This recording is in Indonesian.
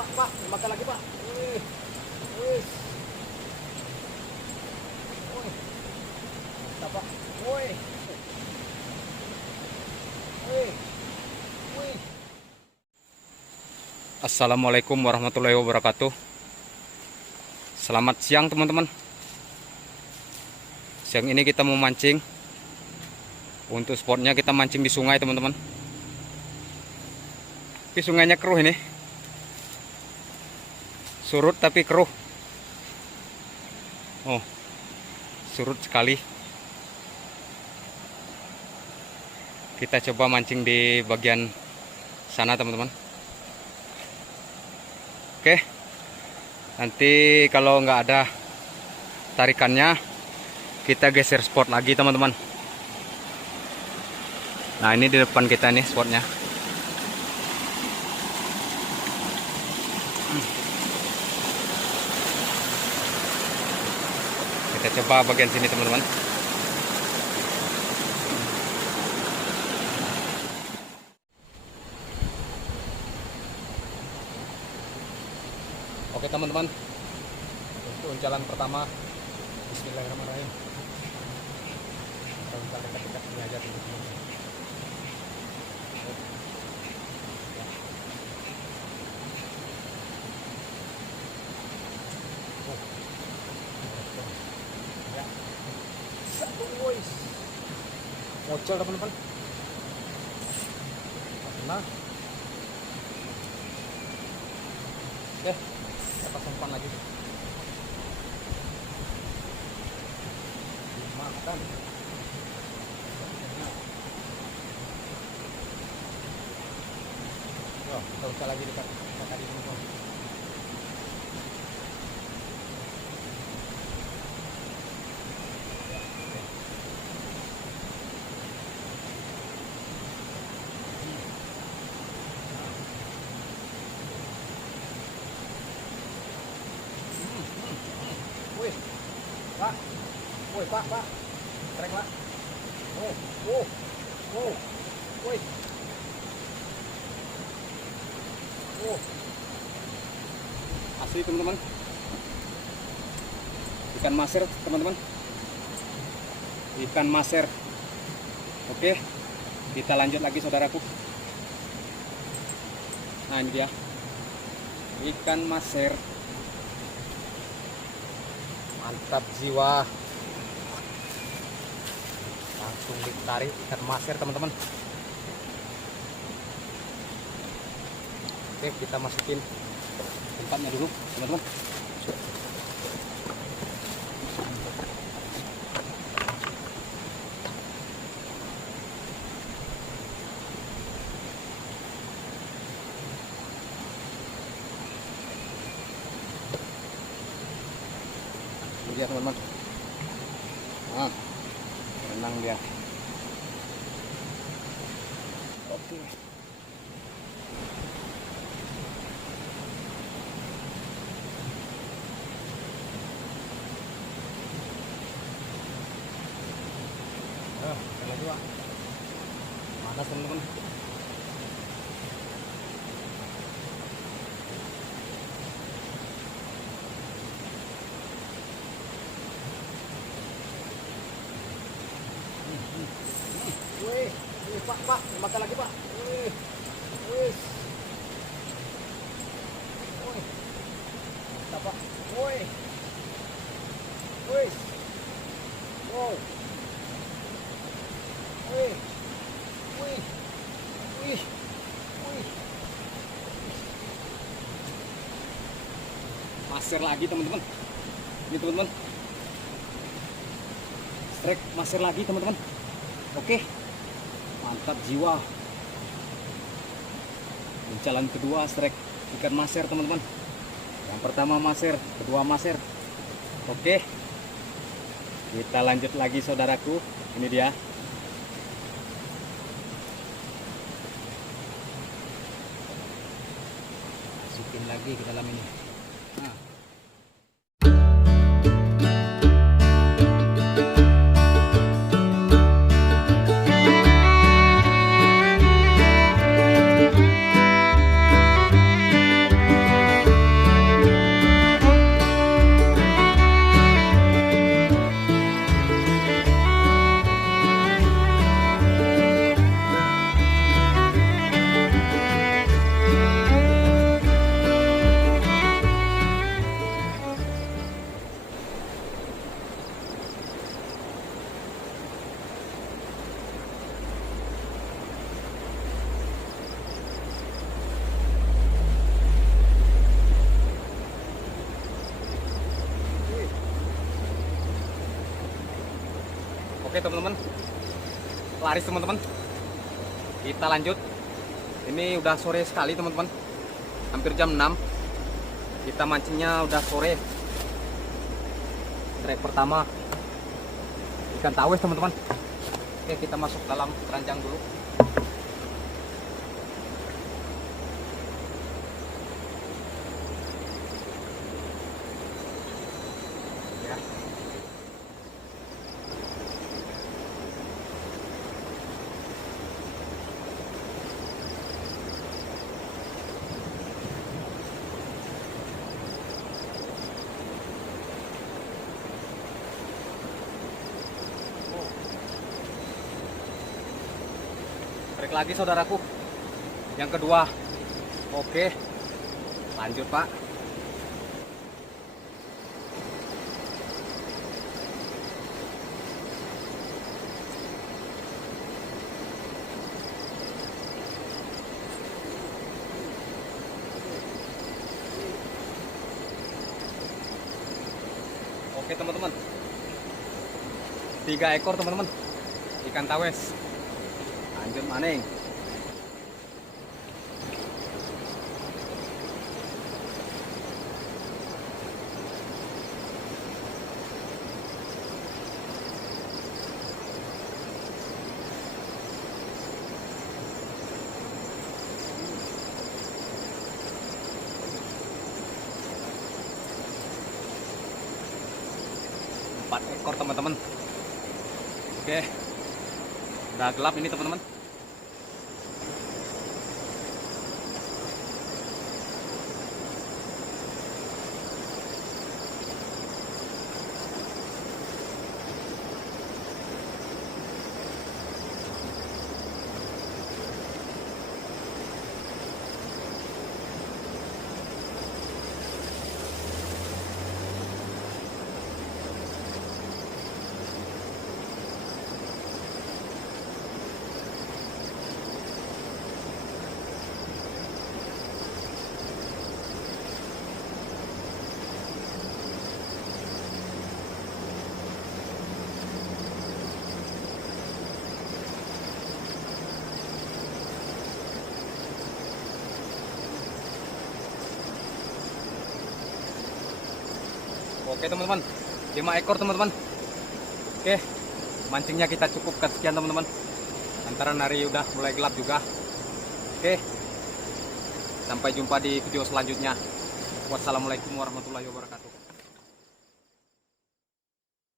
Pak, makan lagi Pak. Wih, wih, wih, mantap Pak. Wih, wih, wih. Assalamualaikum warahmatullahi wabarakatuh. Selamat siang teman-teman. Siang ini kita mau mancing. Untuk spotnya kita mancing di sungai teman-teman. Tapi sungainya keruh ini. Surut tapi keruh. Oh, surut sekali. Kita coba mancing di bagian sana teman-teman. Oke. Nanti kalau nggak ada tarikannya, kita geser spot lagi teman-teman. Nah, ini di depan kita nih spotnya. Kita coba bagian sini teman-teman. Oke teman-teman, untuk jalan pertama, Bismillahirrahmanirrahim. Kita uncal dekat-dekat sini aja teman-teman. Ya. Satu boys. Mocel teman-teman. Nah. Oke, kita pasang umpan lagi. Makan. Yo, kita usah lagi dekat tadi teman-teman. Wih, Pak, woi Pak, trek Pak. Woi, asli teman-teman. Ikan maser teman-teman. Ikan maser. Oke, kita lanjut lagi saudaraku. Nah, ini dia ikan maser. Mantap jiwa. Langsung ditarik ikan maser teman-teman. Oke, kita masukin tempatnya dulu teman-teman. Ini dia teman-teman. Nah, renang dia. Oke. Yang kedua. Panas teman-teman. Wih, Pak, makan lagi Pak. Wih, wih, mantap Pak. Wih, wih, wow, wih, wih, wih, wih. Maser lagi teman-teman. Ini teman-teman. Strike maser lagi teman-teman. Oke. Mantap jiwa. Jalan kedua strike ikan maser teman-teman. Yang pertama maser, kedua maser. Oke, kita lanjut lagi saudaraku. Ini dia. Masukin lagi ke dalam ini. Nah. Oke teman-teman, laris teman-teman. Kita lanjut. Ini udah sore sekali teman-teman, hampir jam 6. Kita mancingnya udah sore. Strike pertama ikan tawes teman-teman. Oke, kita masuk dalam keranjang dulu. Ya. Tarik lagi saudaraku, yang kedua. Oke, lanjut Pak. Oke teman-teman, 3 ekor teman-teman ikan tawes. Lanjut maning. Empat ekor teman-teman. Oke, udah gelap ini teman-teman. Oke teman-teman, 5 ekor teman-teman. Oke, mancingnya kita cukupkan sekian teman-teman. Antara hari udah mulai gelap juga. Oke, sampai jumpa di video selanjutnya. Wassalamualaikum warahmatullahi wabarakatuh.